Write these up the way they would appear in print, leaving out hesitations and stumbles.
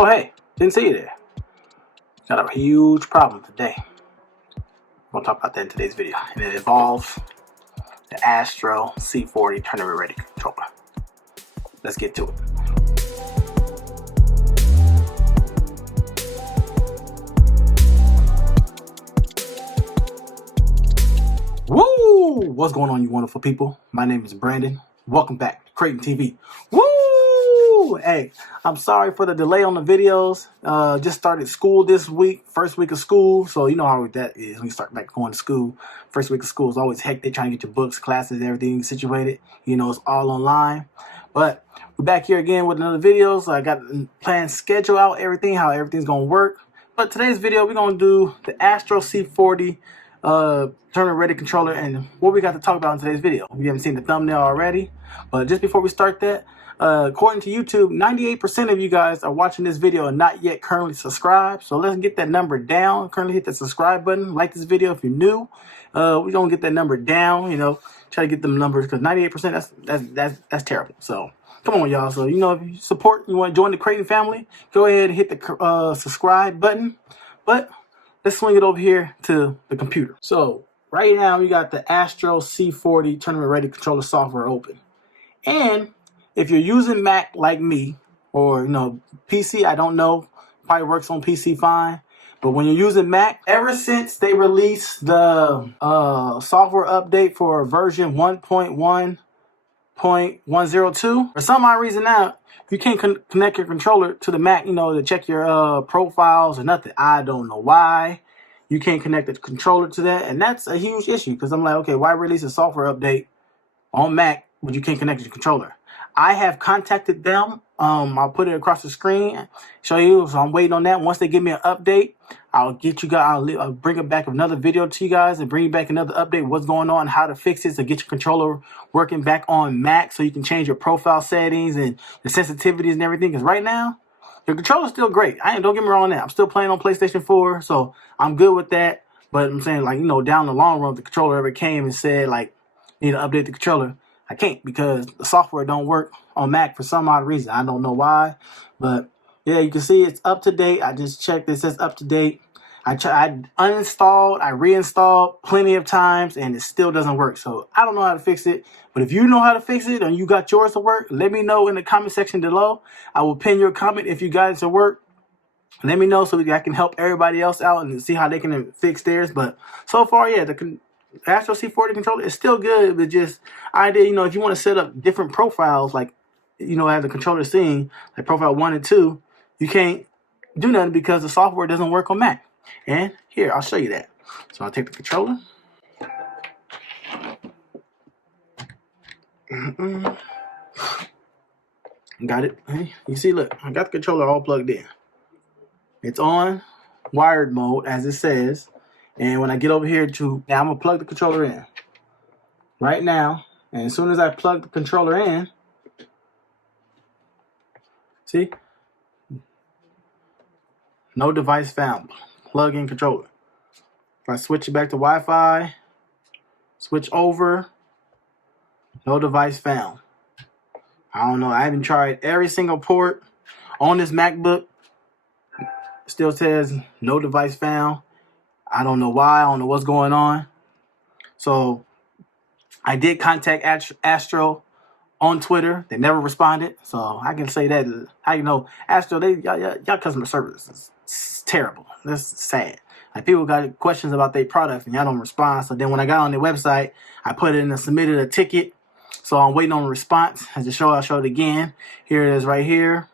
Oh hey, didn't see you there. Got a huge problem today. We'll talk about that in today's video. And it involves the Astro C40 tournament ready controller. Let's get to it. Woo! What's going on, you wonderful people? My name is Brandon. Welcome back to Crayton TV. Woo! Hey, I'm sorry for the delay on the videos. Just started school this week, first week of school. So you know how that is when you start back going to school. First week of school is always hectic, trying to get your books, classes, everything situated. You know, it's all online. But we're back here again with another video. So I got planned schedule out everything, how everything's gonna work. But today's video, we're gonna do the Astro C40 tournament ready controller and what we got to talk about in today's video. If you haven't seen the thumbnail already, but just before we start that, according to YouTube, 98% of you guys are watching this video and not yet currently subscribed. So let's get that number down. Currently hit the subscribe button. Like this video if you're new. We're gonna get that number down. You know, try to get them numbers because 98% that's terrible. So come on, y'all. So you know, if you support, you want to join the Crayton family, go ahead and hit the subscribe button. But let's swing it over here to the computer. So right now we got the Astro C40 tournament ready controller software open. And if you're using Mac like me, or you know, PC, I don't know, probably works on PC fine. But when you're using Mac, ever since they released the software update for version 1.1.102, for some odd reason now, you can't connect your controller to the Mac, you know, to check your profiles or nothing. I don't know why you can't connect the controller to that. And that's a huge issue because I'm like, okay, why release a software update on Mac but you can't connect your controller? I have contacted them. I'll put it across the screen, show you. So I'm waiting on that. Once they give me an update, I'll get you guys. I'll bring it back another video to you guys and bring you back another update. What's going on? How to fix it to get your controller working back on Mac, so you can change your profile settings and the sensitivities and everything. Because right now, your controller's still great. Don't get me wrong on that. I'm still playing on PlayStation 4, so I'm good with that. But I'm saying, like, you know, down the long run, if the controller ever came and said like, need to update the controller, I can't because the software don't work on Mac for some odd reason. I don't know why, but yeah, you can see it's up to date. I just checked. It says up to date. I uninstalled, I reinstalled plenty of times, and it still doesn't work. So I don't know how to fix it. But if you know how to fix it and you got yours to work, let me know in the comment section below. I will pin your comment if you got it to work. Let me know so I can help everybody else out and see how they can fix theirs. But so far, yeah, the Astro C40 controller is still good, but just you know, if you want to set up different profiles, like, you know, as the controller scene, like profile 1 and 2, you can't do nothing because the software doesn't work on Mac. And here, I'll show you that. So I'll take the controller. Got it. You see, look, I got the controller all plugged in. It's on wired mode, as it says. And when I get over here now I'm going to plug the controller in right now. And as soon as I plug the controller in, see? No device found. Plug in controller. If I switch it back to Wi-Fi, switch over, no device found. I don't know. I haven't tried every single port on this MacBook. Still says no device found. I don't know why. I don't know what's going on. So I did contact Astro on Twitter. They never responded. So I can say that. How you know, Astro, y'all customer service is terrible. That's sad. Like, people got questions about their products and y'all don't respond. So then when I got on their website, I put in and submitted a ticket. So I'm waiting on a response. As a show, I'll show it again. Here it is right here.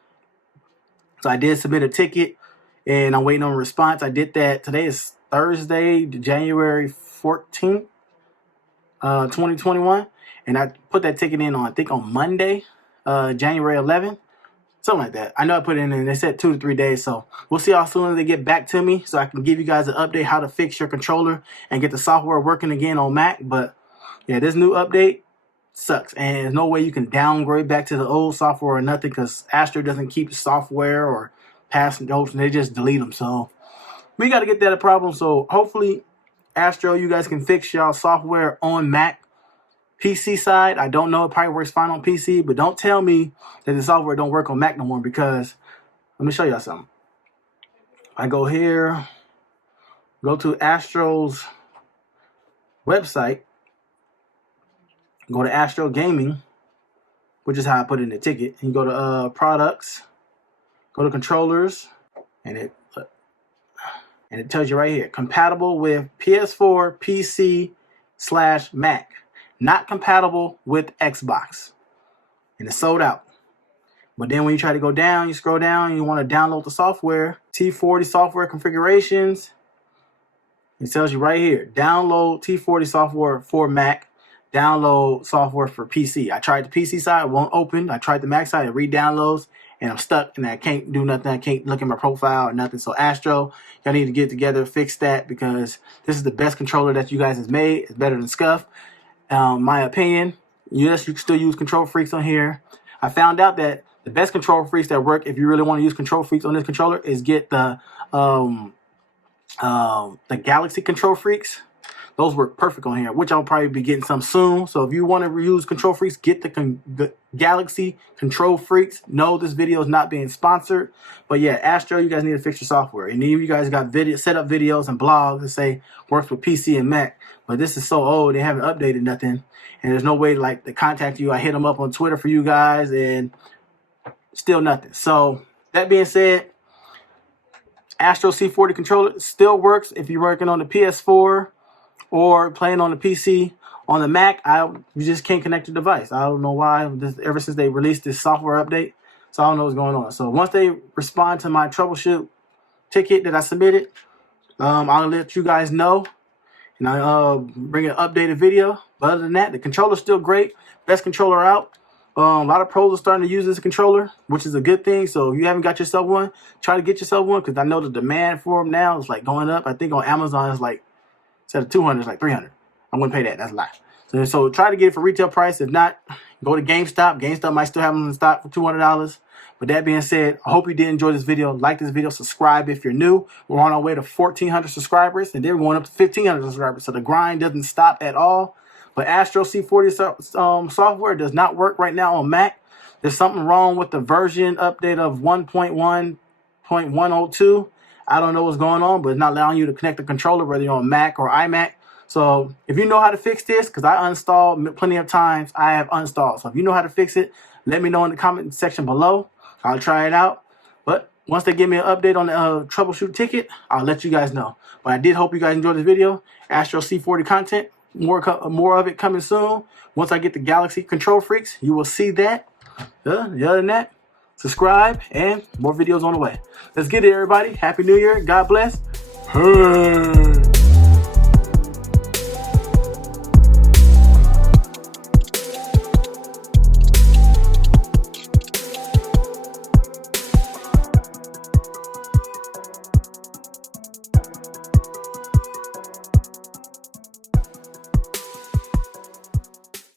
So I did submit a ticket and I'm waiting on a response. I did that. Today is Thursday, January 14th, 2021. And I put that ticket in on, I think, on Monday, January 11th. Something like that. I know I put it in and they said 2 to 3 days. So we'll see how soon they get back to me so I can give you guys an update how to fix your controller and get the software working again on Mac. But yeah, this new update sucks. And there's no way you can downgrade back to the old software or nothing because Astro doesn't keep software or pass notes and they just delete them. So we got to get that a problem. So hopefully, Astro, you guys can fix y'all software on Mac. PC side, I don't know. It probably works fine on PC, but don't tell me that the software don't work on Mac no more because Let me show y'all something. I go here, go to Astro's website, go to Astro Gaming, which is how I put it in the ticket. And you go to products, go to controllers, and it tells you right here, compatible with PS4, PC / Mac, not compatible with Xbox, and it's sold out. But then when you try to go down, you scroll down, and you want to download the software, T40 Software Configurations. It tells you right here, download T40 software for Mac, download software for PC. I tried the PC side, it won't open. I tried the Mac side, it re-downloads, and I'm stuck, and I can't do nothing. I can't look at my profile or nothing. So Astro, y'all need to get together, fix that, because this is the best controller that you guys has made. It's better than Scuff. My opinion, yes, you can still use Control Freaks on here. I found out that the best Control Freaks that work, if you really want to use Control Freaks on this controller, is get the Galaxy Control Freaks. Those work perfect on here, which I'll probably be getting some soon. So if you want to use Control Freaks, get the Galaxy Control Freaks. No, this video is not being sponsored. But yeah, Astro, you guys need to fix your software. And you guys got set up videos and blogs that say works with PC and Mac. But this is so old, they haven't updated nothing. And there's no way to contact you. I hit them up on Twitter for you guys, and still nothing. So that being said, Astro C40 controller still works if you're working on the PS4 or playing on the PC. On the Mac, you just can't connect the device. I don't know why. Ever since they released this software update, so I don't know what's going on. So once they respond to my troubleshoot ticket that I submitted, I'll let you guys know, and I'll bring an updated video. But other than that, the controller's still great. Best controller out. A lot of pros are starting to use this controller, which is a good thing. So if you haven't got yourself one, try to get yourself one, because I know the demand for them now is going up. I think on Amazon it's instead of 200, it's 300. I wouldn't pay that. That's a lie. So try to get it for retail price. If not, go to GameStop. GameStop might still have them in stock for $200. But that being said, I hope you did enjoy this video. Like this video, subscribe if you're new. We're on our way to 1,400 subscribers, and then we're going up to 1,500 subscribers. So the grind doesn't stop at all. But Astro C40 software does not work right now on Mac. There's something wrong with the version update of 1.1.102. I don't know what's going on, but it's not allowing you to connect the controller, whether you're on Mac or iMac. So if you know how to fix this, because I uninstalled plenty of times, I have uninstalled. So if you know how to fix it, let me know in the comment section below. I'll try it out. But once they give me an update on the troubleshoot ticket, I'll let you guys know. But I did hope you guys enjoyed this video. Astro C40 content. More of it coming soon. Once I get the Galaxy Control Freaks, you will see that. Other than that, subscribe, and more videos on the way. Let's get it, everybody. Happy New Year. God bless. Hey.